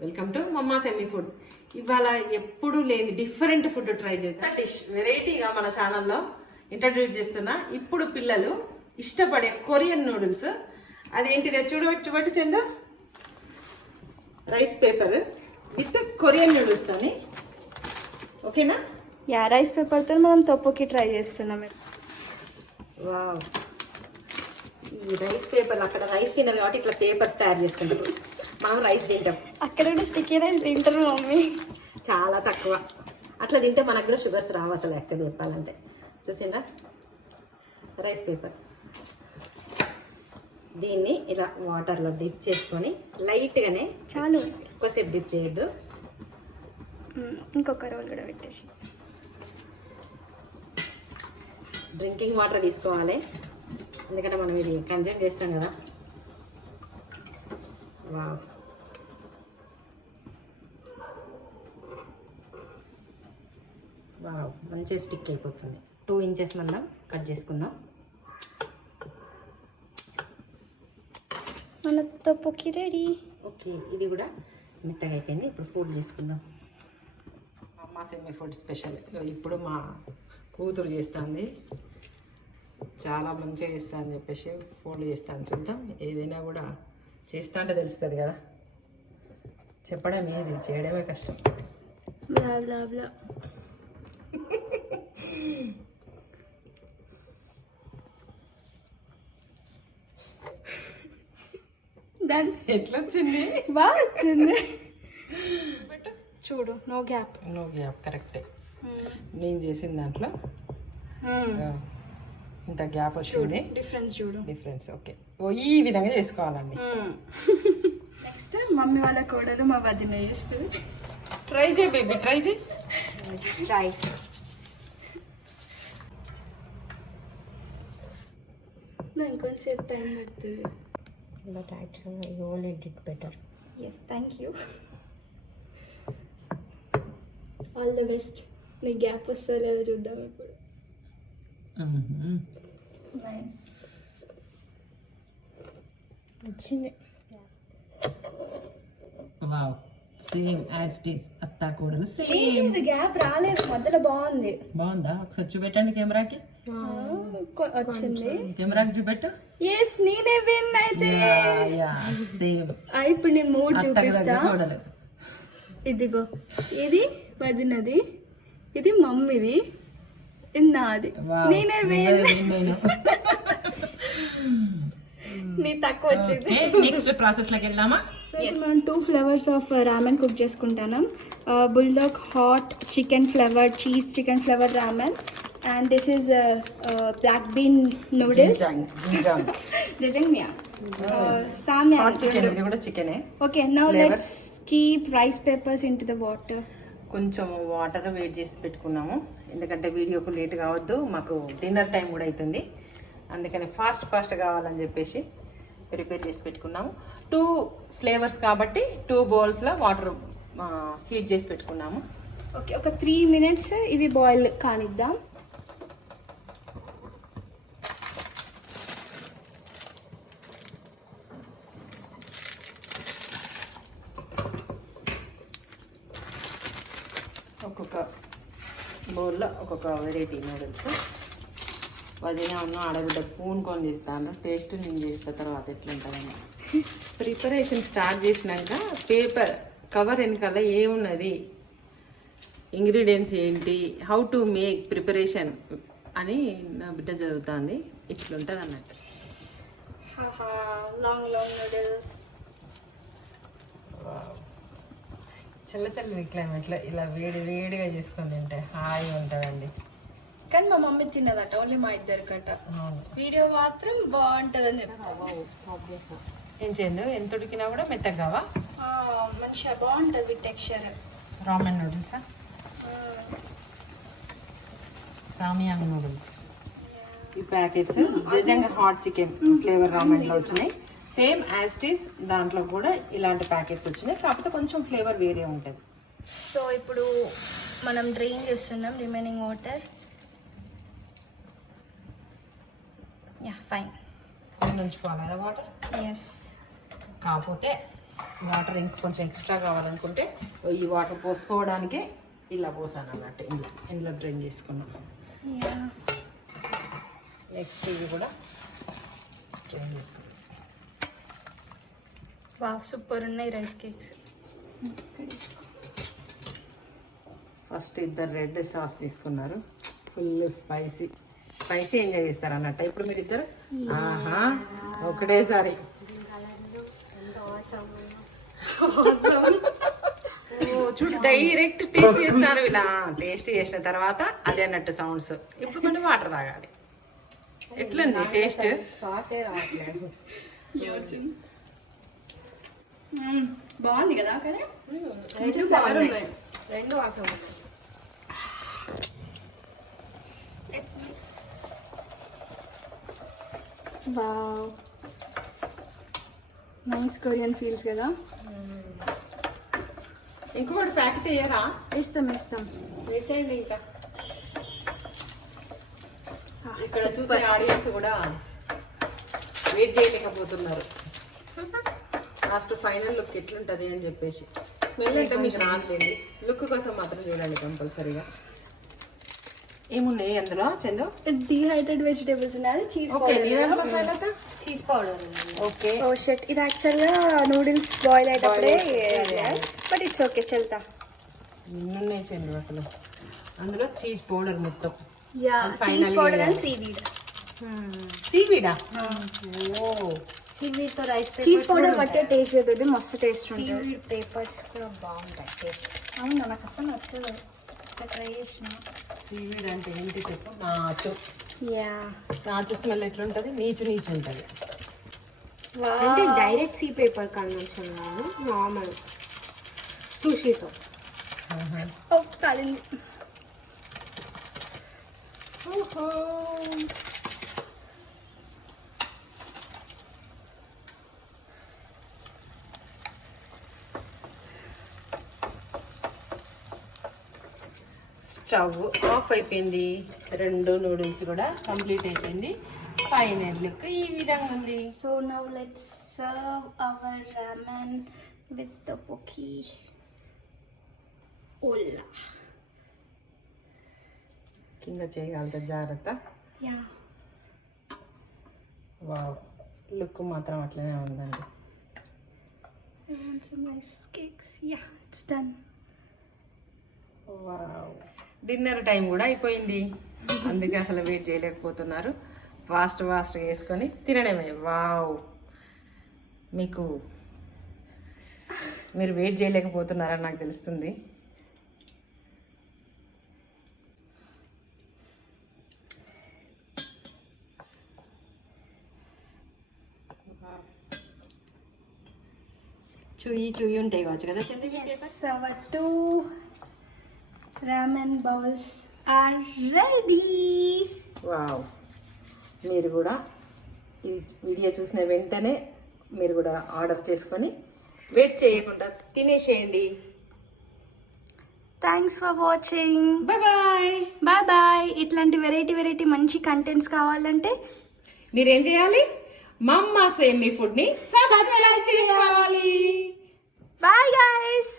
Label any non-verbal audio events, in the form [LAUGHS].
Welcome to mamma semi food ఇవాళ ఎప్పుడు లేని డిఫరెంట్ ఫుడ్ ట్రై చేస్తా డిష్ వెరైటీగా మన ఛానల్లో ఇంట్రడ్యూస్ చేస్తున్నా ఇప్పుడు పిల్లలు ఇష్టపడే కొరియన్ నూడిల్స్ అదేంటిది చూడబట్టి చూడబట్టి Chandu. Rice paper with Korean noodles అని ఓకేనా? యా రైస్ పేపర్తో మనం తొప్పకి ట్రై చేస్తున్నాం. వావ్ ఈ రైస్ పేపర్ అక్కడ రైస్ తినరు కాబట్టి ఇట్లా పేపర్స్ తయారు చేసుకుంటారు. మనం రైస్ తింటాం. అక్కడ కూడా స్టిక్కీ రైస్ తింటారు మమ్మీ. చాలా తక్కువ. అట్లా తింటే మనకు కూడా షుగర్స్ రావు అసలు యాక్చువల్లీ చెప్పాలంటే. చూసిందా రైస్ పేపర్. దీన్ని ఇలా వాటర్లో డిప్ చేసుకొని లైట్గానే చాలు. ఎక్కువసేపు డిప్ చేయొద్దు. ఇంకొక రోల్ కూడా పెట్టేసి. డ్రింకింగ్ వాటర్ తీసుకోవాలి. ఎందుకంటే మనం ఇది కన్జ్యూమ్ చేస్తాం కదా వావ్ వావ్ మంచిగా స్టిక్ అయిపోతుంది. టూ ఇంచెస్ మందం కట్ చేసుకుందాం. మన తొప్పకి రెడీ ఓకే ఇది కూడా మెత్తగా అయిపోయింది. ఇప్పుడు ఫోల్డ్ చేసుకుందాం. మా సెమీ ఫుడ్ స్పెషల్ ఇప్పుడు మా కూతురు చేస్తుంది. చాలా మంచిగా చేస్తా అని చెప్పేసి ఫోల్డ్ చేస్తాను చూద్దాం. ఏదైనా కూడా చేస్తా అంటే తెలుస్తుంది కదా. చెప్పడం ఈజీ చేయడమే కష్టం. బ్లా బ్లా బ్లా డన్ ఎట్లా వచ్చింది బాగా వచ్చింది చూడు నో గ్యాప్ నో గ్యాప్ కరెక్టే నేను చేసిన దాంట్లో ఆ, ఇంత గ్యాప్ వచ్చింది. డిఫరెన్స్ చూడు. డిఫరెన్స్ ఓకే ఓ ఈ విధంగా చేసుకోవాలండి. నెక్స్ట్ మమ్మీ వాళ్ళ కోడలు మా వదిన చేస్తుంది ట్రై చేయి బేబీ ట్రై చేయి. ట్రై నా ఇంకొంచెం టైం పడుతుంది. ఇలా tight you all edit better yes thank you all the best నీ గ్యాప్ వస్తుందో లేదో చూద్దాం ఇప్పుడు. నైస్ వచ్చింది. Wow same as it is అత్తా కూడలు సేమ్ గ్యాప్ రాలేదు. మధ్యలో బాగుంది. బాగుందా? ఒకసారి చూపెట్టండి కెమెరాకి. వచ్చింది. కెమెరాకి చూపెట్టు. ఎస్ నేనే విన్ అయితే. Yeah same. ఇప్పుడు నేను మూడ్ చూపిస్తా. ఇదిగో ఇది వదినది ఇది మమ్మీది ఇది నాది. నేనే విన్ నీ తక్కువ వచ్చింది. నెక్స్ట్ ప్రాసెస్లోకి వెళ్దామా? సో మనం two flavours of ramen cook చేసుకుంటాను. Bulldog hot chicken flavour cheese chicken flavour ramen and this is black bean noodles జజంగ్మియా సామ్యా హాట్ చికెన్ ఇది కూడా చికెనే okay now Flavors. Keep rice papers into the water కొంచెం water వేడి చేసి పెట్టుకున్నాము. ఎందుకంటే వీడియోకు లేట్ కావద్దు మాకు డిన్నర్ టైం కూడా అవుతుంది అందుకని ఫాస్ట్ ఫాస్ట్ కావాలని చెప్పేసి ప్రిపేర్ చేసి పెట్టుకున్నాము. టూ ఫ్లేవర్స్ కాబట్టి టూ బౌల్స్లో వాటర్ హీట్ చేసి పెట్టుకున్నాము. ఓకే ఒక త్రీ మినిట్స్ ఇవి బాయిల్ కానిద్దాం. ఒక్కొక్క వెరైటీ నూడిల్స్ వదిన ఉన్న ఆడబిడ్డ పూనుకొని చేస్తాను టేస్ట్ నేను చేస్తా తర్వాత ఎట్లుంటుందని. ప్రిపరేషన్ స్టార్ట్ చేసినాక పేపర్ కవర్ వెనకాల ఏమున్నది? ఇంగ్రీడియంట్స్ ఏంటి? హౌ టు మేక్ ప్రిపరేషన్ అని నా బిడ్డ చదువుతుంది. ఇట్లుంటుంది అన్నట్టు లాంగ్ లాంగ్ నూడిల్స్ చల్ల చల్లని క్లైమేట్లో ఇలా వేడి వేడిగా చేసుకొని తింటే హాయిగా ఉంటుందండి. కానీ మా మమ్మీ తిన్నదట ఓన్లీ మా ఇద్దరికట. వీడియో మాత్రం బాగుంటుందని చెప్తాను ఏం చేయండి? ఎంత ఉడికినా కూడా మెత్తగా కావా మంచిగా బాగుంటుంది టెక్స్చర్ రామెన్ నూడిల్సా సామియాంగ్ నూడిల్స్ ఈ ప్యాకెట్స్ జజంగా హాట్ చికెన్ ఫ్లేవర్ రామెన్లో వచ్చినాయి. సేమ్ యాజ్ టీస్ దాంట్లో కూడా ఇలాంటి ప్యాకెట్స్ వచ్చినాయి. కాకపోతే కొంచెం ఫ్లేవర్ వేరే ఉంటుంది. సో ఇప్పుడు మనం డ్రైన్ చేస్తున్నాం రిమైనింగ్ వాటర్ యా ఫైన్ ఉంచుకోవాలి వాటర్ ఎస్ కాకపోతే వాటర్ ఇంక కొంచెం ఎక్స్ట్రా కావాలనుకుంటే ఈ వాటర్ పోసుకోవడానికే ఇలా పోసాను అన్నట్టు ఇందులో. ఇందులో డ్రైన్ చేసుకున్నాం. నెక్స్ట్ ఇవి కూడా డ్రైన్ చేసుకున్నాం. వా సూపర్ ఉన్నాయి రైస్ కేక్స్. ఫస్ట్ ఇద్దరు రెడ్ సాస్ తీసుకున్నారు. Full spicy. స్పైసీ ఎంజాయ్ చేస్తారు అన్నట్టు. ఇప్పుడు మీరు ఇద్దరు? ఆహా ఒకటేసారి. [LAUGHS] చూడు డైరెక్ట్ టేస్ట్ చేస్తారు ఇలా. టేస్ట్ చేసిన తర్వాత అదే అన్నట్టు సౌండ్స్ ఇప్పుడు కొన్ని వాటర్ తాగాలి. ఎట్లుంది టేస్ట్ శ్వాసే రావట్లేదు. [LAUGHS] బాగుంది కదా కానీ? రెండు బాగున్నాయి రెండు వాసన వావ్. నైస్ కొరియన్ ఫీల్స్ కదా. ఇంకొకటి ప్యాకెట్ అయ్యారా ఇస్తాం ఇస్తాం. వేసేయండి ఇంకా. ఇక్కడ చూసే ఆడియన్స్ కూడా వెయిట్ చేయలేకపోతున్నారు. [LAUGHS] లాస్ట్ ఫైనల్ లుక్ ఎట్లుంటది అని చెప్పేసి. స్మెల్ అంటే మీకు రాదులేండి లుక్ కోసం మాత్రం చూడండి కంపల్సరీగా ఏమున్నాయి అందులో చందు? డిహైడ్రేట్ వెజిటేబుల్స్ ఉన్నాయి? Cheese cheese powder okay oh shut ఇది యాక్చువల్గా నూడిల్స్ బాయిల్ అయ్యేటప్పుడే బట్ ఇట్స్ ఓకే చెల్తా. ఉన్నాయి చందు అసలు. అందులో చీజ్ పౌడర్ మొత్తం. Yeah cheese powder and. Seaweed సీవీడా oh సీవీడ్తో రైస్ చీజ్ పౌడర్ బట్టే టేస్ట్ అవుతుంది మస్తు టేస్ట్ ఉంటుంది. సీవీడ్ పేపర్స్ కూడా బాగుంటాయి టేస్ట్ అవునా? నాకు అసలు నచ్చదు. ట్రై చేసిన. సీవీడ్ అంటే ఏంటి చెప్పు? నాచు. యా. నాచు స్మెల్ ఎట్లుంటది? నీచు నీచు ఉంటుంది. అంటే డైరెక్ట్ సీ పేపర్ కన్వెన్షన్ కాదు నార్మల్ సుషితో కాలింది. స్టవ్ ఆఫ్ అయిపోయింది. రెండు నూడిల్స్ కూడా కంప్లీట్ అయిపోయింది. ఫైనల్ లుక్ ఈ విధంగా ఉంది. So now let's serve our ramen with the పొకి ఓలా కింద చేయగలుగుతా జాగ్రత్త. యా వావ్ లుక్ మాత్రం అట్లనే ఉందండి. I want some nice cakes. Yeah, it's done. Wow dinner time కూడా అయిపోయింది. అందుకే అసలు వెయిట్ చేయలేకపోతున్నారు. ఫాస్ట్ ఫాస్ట్ వేసుకొని తినడమే. వావ్. మీకు మీరు వెయిట్ చేయలేకపోతున్నారని నాకు తెలుస్తుంది. చూయి చూయి ఉంటాయి కావచ్చు కదా Chandra Yes, ramen bowls are ready. Wow మీరు కూడా ఈ వీడియో చూసిన వెంటనే మీరు కూడా ఆర్డర్ చేసుకొని వెయిట్ చేయకుండా తినేసేయండి. Thanks for watching bye bye bye bye ఇట్లాంటి వెరైటీ వెరైటీ మంచి కంటెంట్స్ కావాలంటే మీరేం చేయాలి? మమ్మ సేమ్ మీ ఫుడ్ని సబ్స్క్రైబ్ చేసుకోవాలి. Bye guys